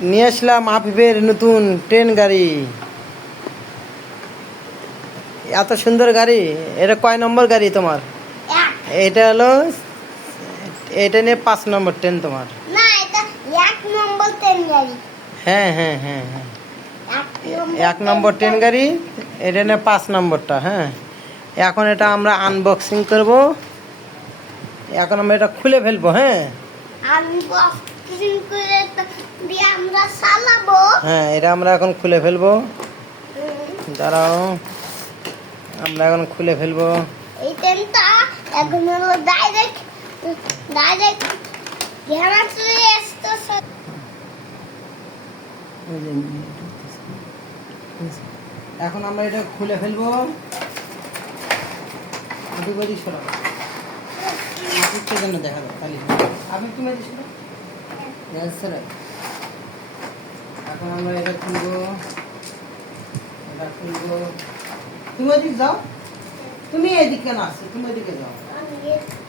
নিয়ে আসলাম আফিফের নতুন ট্রেন গাড়ি। এত সুন্দর গাড়ি। এটা কয় নম্বর গাড়ি তোমার? এটা হলো এটা নিয়ে 5 নম্বর ট্রেন তোমার। না, এটা 1 নম্বর ট্রেন গাড়ি। হ্যাঁ হ্যাঁ হ্যাঁ হ্যাঁ, 1 নম্বর ট্রেন গাড়ি। এটা নিয়ে 5 নম্বরটা। হ্যাঁ, এখন এটা আমরা আনবক্সিং করব। এখন আমরা এটা খুলে ফেলবো। হ্যাঁ, আনবক্সিং করে দিয়ে আমরা চালাবো। হ্যাঁ, এটা আমরা এখন খুলে ফেলবো। দাঁড়াও, আমরা এখন খুলে ফেলবো। এই ট্রেনটা এখন হলো ডাইরেক্ট গ্যারান্টি স্টেশন। এখন আমরা এটা খুলে ফেলবো। আফিফ সরাও, আফিফকে জন্য দেখা দাও খালি। আফিফ তুমি সরো। এখন আমরা এটা খুলবো। তুমি ওইদিক যাও। তুমি এদিকে কেন আসছো? তুমি ওইদিকে যাও।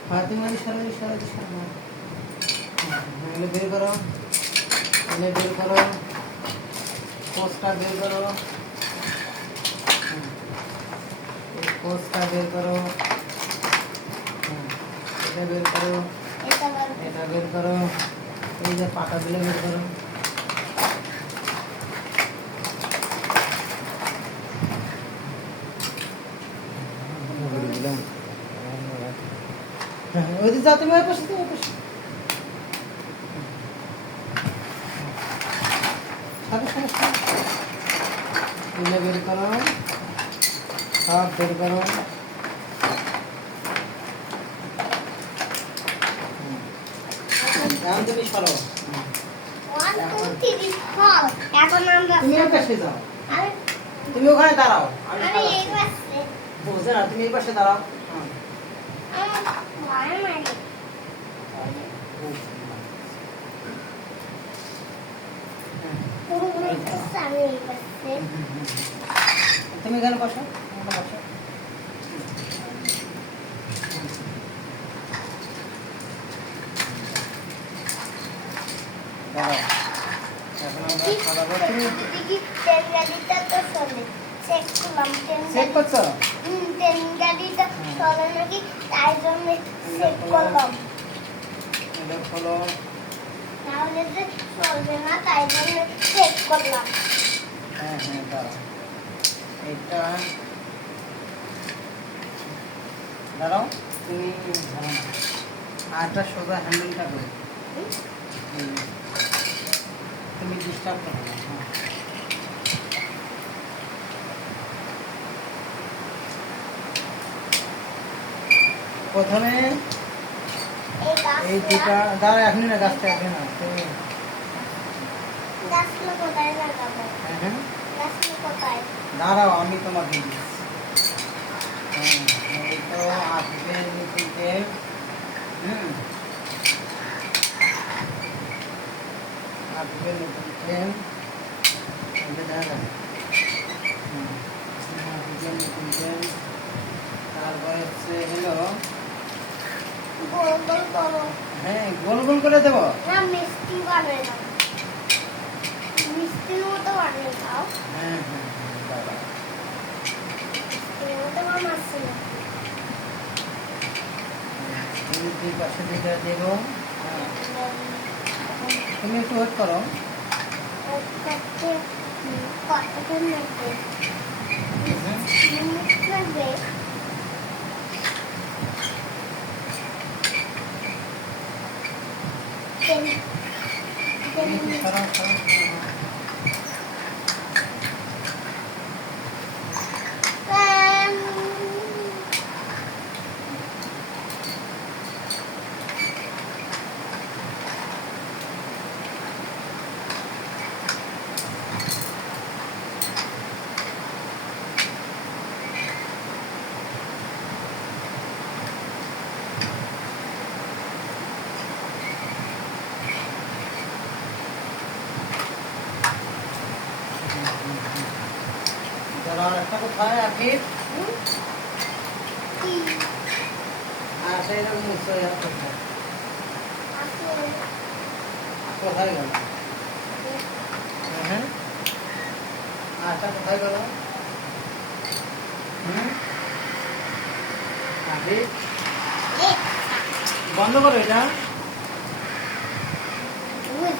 হ্যাঁ, তুমি ওইদিকে সরো, এনে বের করো, পোস্টটা বের করো, পোস্টটা বের করো, এটা বের করো, এটা বের করো, এই যে পাটা দিলে বের করো। ওইদিকে যাও, তুমি ওই পাশে, তুমি ওই পাশে। এনে বের করো, সব বের করো। এখন তুমি সরো। এখন আমরা তুমি ওই পাশে যাও, আরে তুমি ওখানে দাঁড়াও। আমি আরে এই পাশে বুঝে না, তুমি এই পাশে দাঁড়াও। হ্যাঁ। আমার ভয় মারে। আমি এই পাশে তুমি এখানে বসো, এখানে বসো। দাঁড়াও, এখন আমরা খাওয়াবো। তুমি দেখি ট্রেন গাড়িটা তো চলে। চেক করলাম ট্রেন চেক করছো? ট্রেন গাড়িটা চলে নাকি, তাই জন্য চেক করলাম। এটা খোলো। তাহলে যে চলবে না, তাই জন্য চেক করলাম। হ্যাঁ হ্যাঁ, দাঁড়াও। এটা দাঁড়াও, তুমি ধরো না। আর একটা সোজা হ্যান্ডেলটা করো। তুমি ডিস্টার্ব করো না। হ্যাঁ। প্রথমে এই এই দুটা দাঁড়া, এখনই না, গাছটা এখন না। তুমি গাছগুলো কোথায় লাগাবো? হ্যাঁ হ্যাঁ, গাছগুলো কোথায়? দাঁড়াও, আমি তোমাকে দিচ্ছি। হ্যাঁ, এই তো আজকের মিটিংতে। হুম, আজকের মিটিংতে এটা দেখা যাবে। আজকের মিটিংতে তারপরে হচ্ছে হলো, গোল গোল করো। হ্যাঁ, গোল গোল করে দেবো। না, মিষ্টি বানাই না, মিষ্টির মতো বানিয়ে খাও। হ্যাঁ হ্যাঁ হ্যাঁ, দাঁড়াও। মিষ্টির মতো বানাচ্ছি না। তুমি দুই পাশে দিকে দেবো। হ্যাঁ, তুমি একটু ওয়েট করো। কতক্ষণ লাগবে? মিনিট লাগবে। তুমি একটু সরাও, সরাও, সরাও। দাঁড়াও, একটা কোথায় আফিফ? আর সেইরকম নিশ্চয়ই আর কোথায়? কোথায় গেল? হাতটা কোথায় গেল? আরে এ বন্ধ করো এটা। উই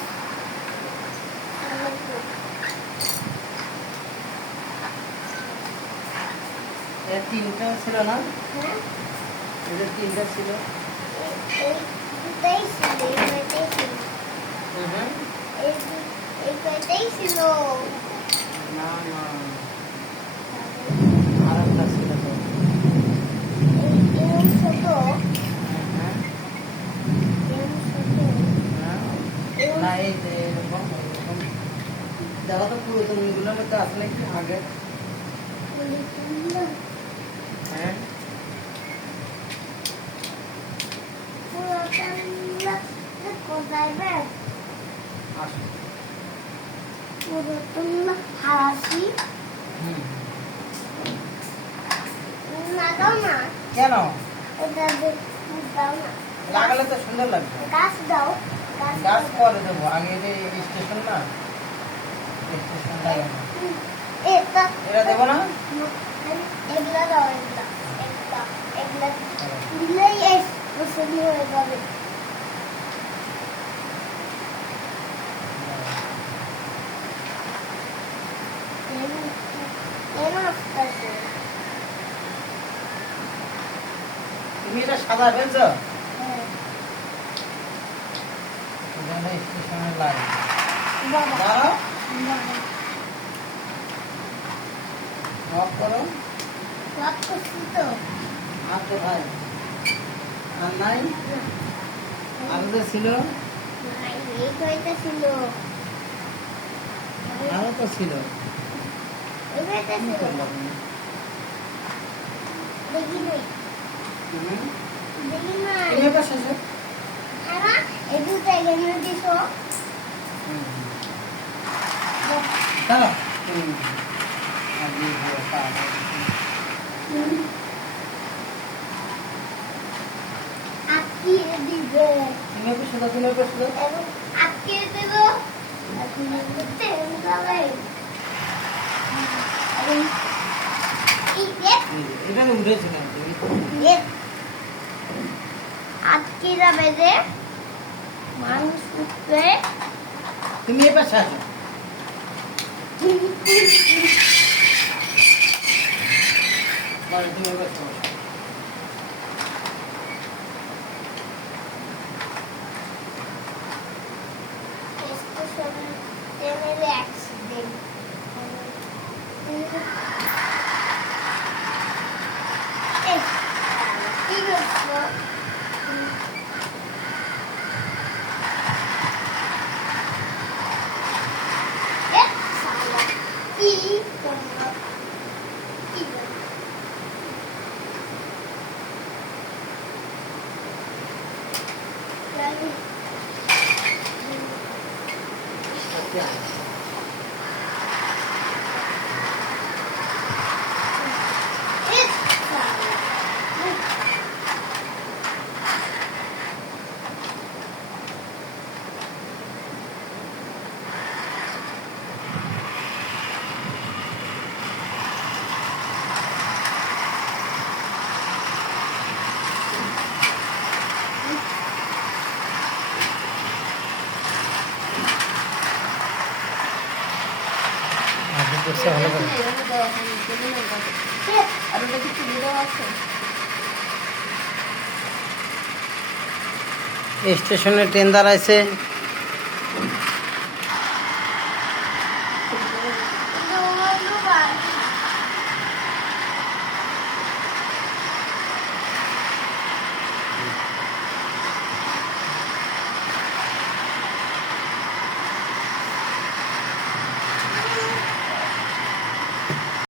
এর তিনটা ছিল না? হ্যাঁ এদের তিনটা ছিল। এইটাই ছিল এইটাই ছিল হ্যাঁ এইটাই ছিল না না, আর একটা ছিল তো। এরম ছোট হ্যাঁ এরম ছোট হ্যাঁ। না এই যে এরকম এরকম দেখো তো পুরাতনগুলোর মধ্যে আছে নাকি আগে। হ্যাঁ কোথায় বের আসো। পুরাতন হারাসি হুম। না দাও না কেন? এটা দাও না লাগালে তো সুন্দর লাগবে। গাছ দাও গাছ পরে দেবো, আগে যে স্টেশন না, স্টেশন লাগানো। এটা এটা দেবো না? এগুলা দাও এগুলা এগুলা এগুলা দিলেই এই পছন্দ হয়ে যাবে আসতেছে তুমি এটা সাদা ফেলছো? হ্যাঁ এখানে স্টেশনের লাইন। বাবা দাঁড়াও, বাবা অফ করো। সব করছি তো আর কোথায়? আর নাই? আরো তো ছিল, নাই এই কয়টা ছিল আরো তো ছিল। এই কয়টা কি ছিল করলা তুমি? দেখি নাই হুম? দেখি নাই তুমি এবার শেষে? হ্যাঁ এই দুটো এখানে দিছো দাঁড়াও। হুম। আগে ভালো পাওয়া আটকিয়ে দিবে তুমি এবার সোজা, তুমি এবার সোজা। এবং আটকিয়ে দেব তেল যাবে এবং এই যে এটা উঠেছে না তুমি? আটকে যাবে যে মানুষ উঠবে তুমি এবার শেষ। তুমি এবার শেষ। ট্রেনের অ্যাক্সিডেন্ট কি করছো কি করছো কি করছো আগে করছে ভালো করে। আর ওটা কি তুলে দেওয়া আছে স্টেশনে ট্রেন দাঁড়াইছে। কিন্তু